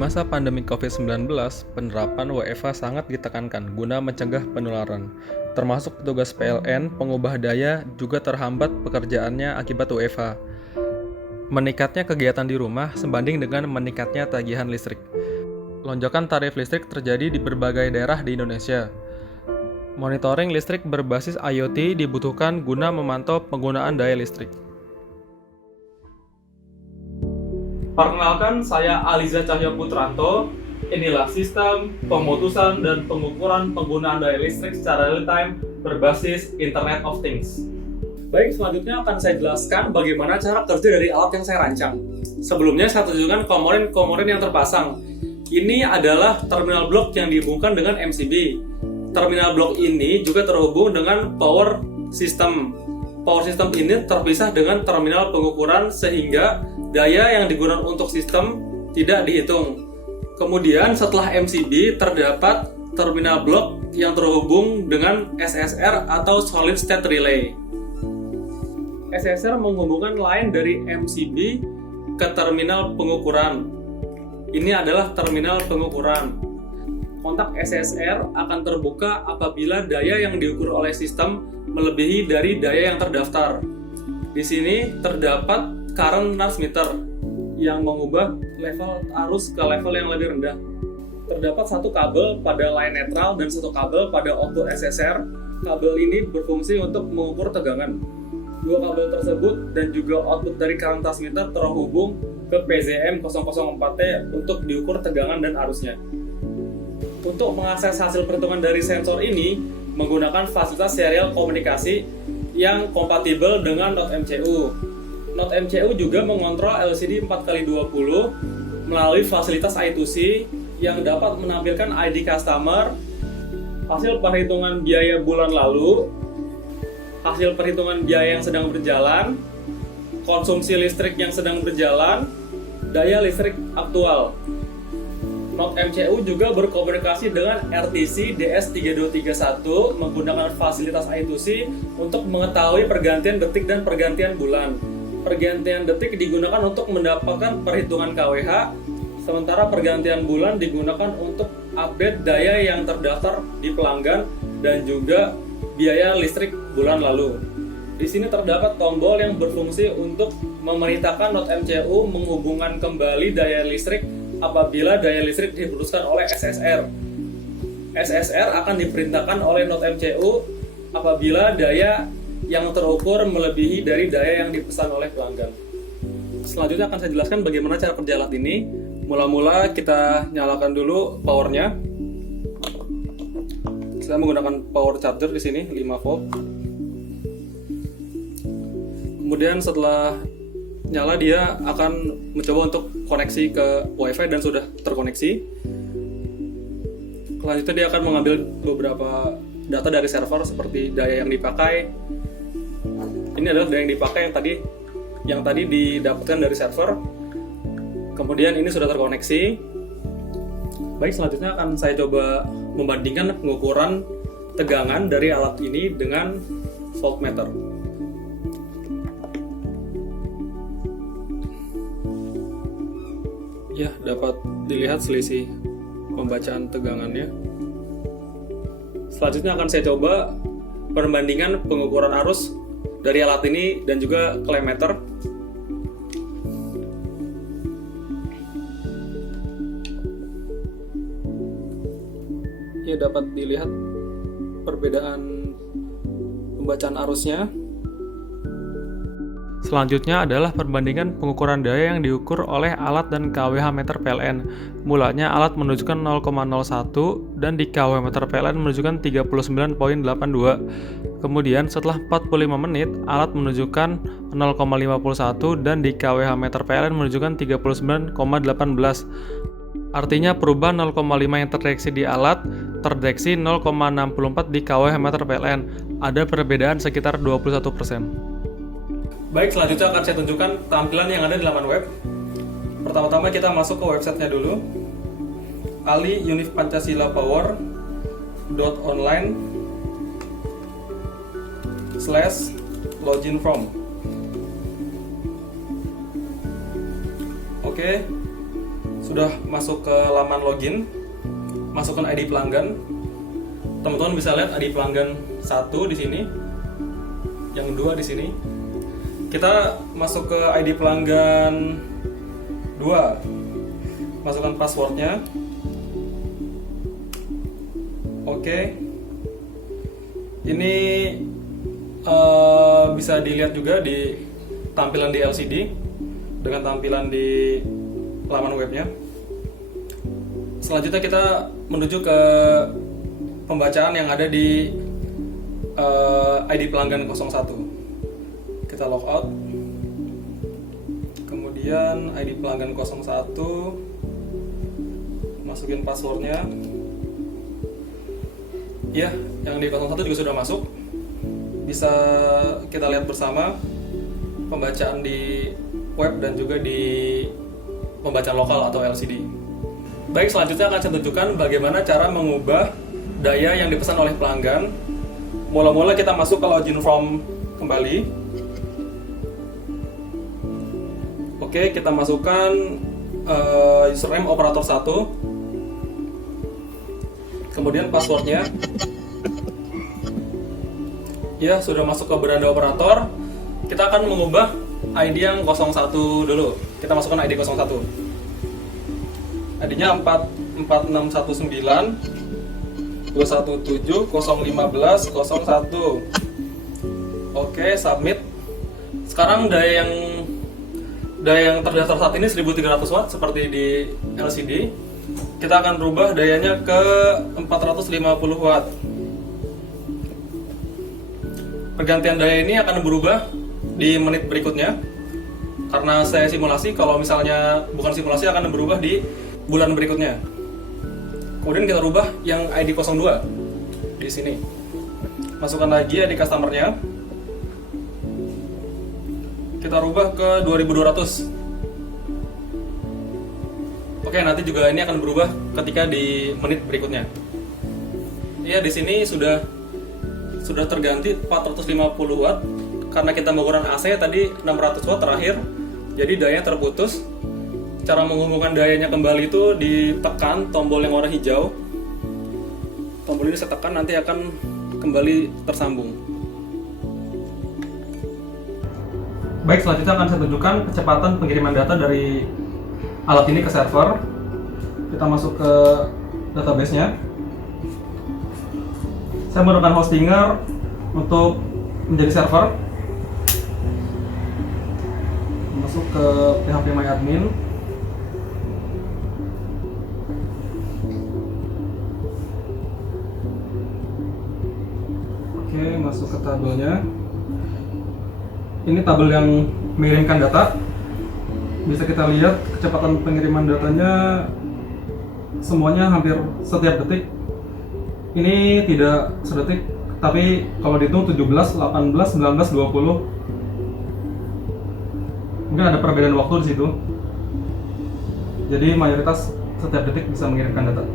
masa pandemi COVID-19, penerapan WFH sangat ditekankan guna mencegah penularan. Termasuk petugas PLN, pengubah daya juga terhambat pekerjaannya akibat WFH. Meningkatnya kegiatan di rumah sebanding dengan meningkatnya tagihan listrik. Lonjakan tarif listrik terjadi di berbagai daerah di Indonesia. Monitoring listrik berbasis IoT dibutuhkan guna memantau penggunaan daya listrik. Perkenalkan, saya Aliza Cahyo Putranto. Inilah sistem pemutusan dan pengukuran penggunaan daya listrik secara real time berbasis Internet of Things. Baik, selanjutnya akan saya jelaskan bagaimana cara kerja dari alat yang saya rancang. Sebelumnya saya tunjukkan komponen-komponen yang terpasang. Ini adalah terminal blok yang dihubungkan dengan MCB. Terminal blok ini juga terhubung dengan power system. Power system ini terpisah dengan terminal pengukuran sehingga daya yang digunakan untuk sistem tidak dihitung. Kemudian setelah MCB terdapat terminal blok yang terhubung dengan SSR atau Solid State Relay. SSR menghubungkan line dari MCB ke terminal pengukuran. Ini adalah terminal pengukuran. Kontak SSR akan terbuka apabila daya yang diukur oleh sistem melebihi dari daya yang terdaftar. Di sini terdapat current transmitter yang mengubah level arus ke level yang lebih rendah. Terdapat satu kabel pada line netral dan satu kabel pada output SSR. Kabel ini berfungsi untuk mengukur tegangan. Dua kabel tersebut dan juga output dari current transmitter terhubung ke PZM 004T untuk diukur tegangan dan arusnya. Untuk mengakses hasil perhitungan dari sensor ini menggunakan fasilitas serial komunikasi yang kompatibel dengan Node MCU. Node MCU juga mengontrol LCD 4x20 melalui fasilitas I2C yang dapat menampilkan ID customer, hasil perhitungan biaya bulan lalu, hasil perhitungan biaya yang sedang berjalan, konsumsi listrik yang sedang berjalan, daya listrik aktual. Node MCU juga berkomunikasi dengan RTC DS3231 menggunakan fasilitas I2C untuk mengetahui pergantian detik dan pergantian bulan. Pergantian detik digunakan untuk mendapatkan perhitungan KWH, sementara pergantian bulan digunakan untuk update daya yang terdaftar di pelanggan dan juga biaya listrik bulan lalu. Di sini terdapat tombol yang berfungsi untuk memerintahkan Node MCU menghubungkan kembali daya listrik apabila daya listrik diputuskan oleh SSR. SSR akan diperintahkan oleh Node MCU apabila daya yang terukur melebihi dari daya yang dipesan oleh pelanggan. Selanjutnya akan saya jelaskan bagaimana cara kerja alat ini. Mula-mula kita nyalakan dulu powernya. Saya menggunakan power charger di sini 5 volt. Kemudian setelah nyala dia akan mencoba untuk koneksi ke WiFi dan sudah terkoneksi. Selanjutnya dia akan mengambil beberapa data dari server seperti daya yang dipakai. Ini adalah daya yang dipakai yang tadi didapatkan dari server. Kemudian ini sudah terkoneksi. Baik, selanjutnya akan saya coba membandingkan pengukuran tegangan dari alat ini dengan voltmeter. Ya, dapat dilihat selisih pembacaan tegangannya. Selanjutnya akan saya coba perbandingan pengukuran arus dari alat ini dan juga klem meter. Ya, dapat dilihat perbedaan pembacaan arusnya. Selanjutnya adalah perbandingan pengukuran daya yang diukur oleh alat dan KWH meter PLN. Mulanya alat menunjukkan 0,01 dan di KWH meter PLN menunjukkan 39,82. Kemudian setelah 45 menit, alat menunjukkan 0,51 dan di KWH meter PLN menunjukkan 39,18. Artinya perubahan 0,5 yang terdeteksi di alat terdeteksi 0,64 di KWH meter PLN. Ada perbedaan sekitar 21%. Baik, selanjutnya akan saya tunjukkan tampilan yang ada di laman web. Pertama-tama kita masuk ke websitenya dulu, ali-pancasilapower.online/login from. Oke, Sudah masuk ke laman login, masukkan ID pelanggan. Teman-teman bisa lihat ID pelanggan 1 di sini, yang 2 di sini. Kita masuk ke ID pelanggan 2, masukkan passwordnya. Oke, ini bisa dilihat juga di tampilan di LCD dengan tampilan di laman webnya. Selanjutnya kita menuju ke pembacaan yang ada di ID pelanggan 01. Kita logout, kemudian ID pelanggan 01, masukin passwordnya. Ya, yang di 01 juga sudah masuk. Bisa kita lihat bersama pembacaan di web dan juga di pembacaan lokal atau LCD. Baik, selanjutnya akan saya tunjukkan bagaimana cara mengubah daya yang dipesan oleh pelanggan. Mula-mula kita masuk ke login form kembali. Oke, kita masukkan username operator 1, kemudian passwordnya. Ya, sudah masuk ke beranda operator. Kita akan mengubah ID yang 01 dulu. Kita masukkan ID 01. ID-nya 44619 217 015 01. Oke, submit. Sekarang daya yang terdaftar saat ini 1300 watt seperti di LCD. Kita akan rubah dayanya ke 450 watt. Pergantian daya ini akan berubah di menit berikutnya. Karena saya simulasi, kalau misalnya bukan simulasi akan berubah di bulan berikutnya. Kemudian kita rubah yang ID 02 di sini. Masukkan lagi ID customer-nya. Kita rubah ke 2200. Oke, nanti juga ini akan berubah ketika di menit berikutnya. Iya, di sini sudah terganti 450 watt karena kita menggunakan AC tadi 600 watt terakhir. Jadi dayanya terputus. Cara menghubungkan dayanya kembali itu ditekan tombol yang warna hijau. Tombol ini saya tekan, nanti akan kembali tersambung. Baik, selanjutnya akan saya tunjukkan kecepatan pengiriman data dari alat ini ke server. Kita masuk ke database-nya. Saya menggunakan Hostinger untuk menjadi server. Masuk ke phpMyAdmin. Oke, masuk ke tabelnya. Ini tabel yang mengirimkan data. Bisa kita lihat kecepatan pengiriman datanya semuanya hampir setiap detik. Ini tidak sedetik, tapi kalau dihitung 17, 18, 19, 20. Mungkin ada perbedaan waktu di situ. Jadi mayoritas setiap detik bisa mengirimkan data.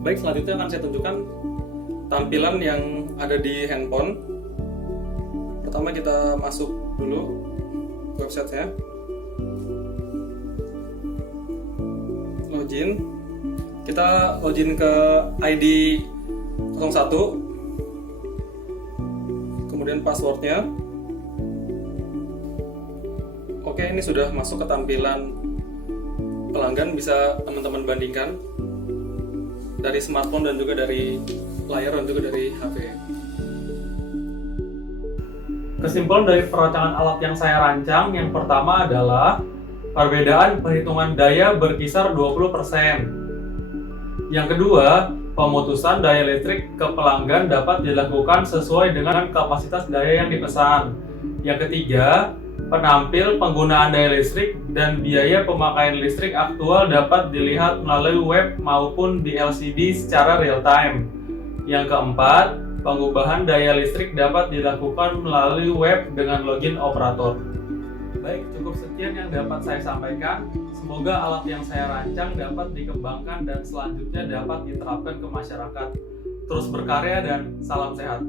Baik, selanjutnya akan saya tunjukkan tampilan yang ada di handphone. Pertama kita masuk dulu websitenya, login. Kita login ke ID 01, kemudian passwordnya. Oke, ini sudah masuk ke tampilan pelanggan. Bisa teman-teman bandingkan dari smartphone dan juga dari layar dan juga dari HP. Kesimpulan dari perancangan alat yang saya rancang, yang pertama adalah perbedaan perhitungan daya berkisar 20%. Yang kedua, pemutusan daya listrik ke pelanggan dapat dilakukan sesuai dengan kapasitas daya yang dipesan. Yang ketiga, penampil penggunaan daya listrik dan biaya pemakaian listrik aktual dapat dilihat melalui web maupun di LCD secara real time. Yang keempat, pengubahan daya listrik dapat dilakukan melalui web dengan login operator. Baik, cukup sekian yang dapat saya sampaikan. Semoga alat yang saya rancang dapat dikembangkan dan selanjutnya dapat diterapkan ke masyarakat. Terus berkarya dan salam sehat.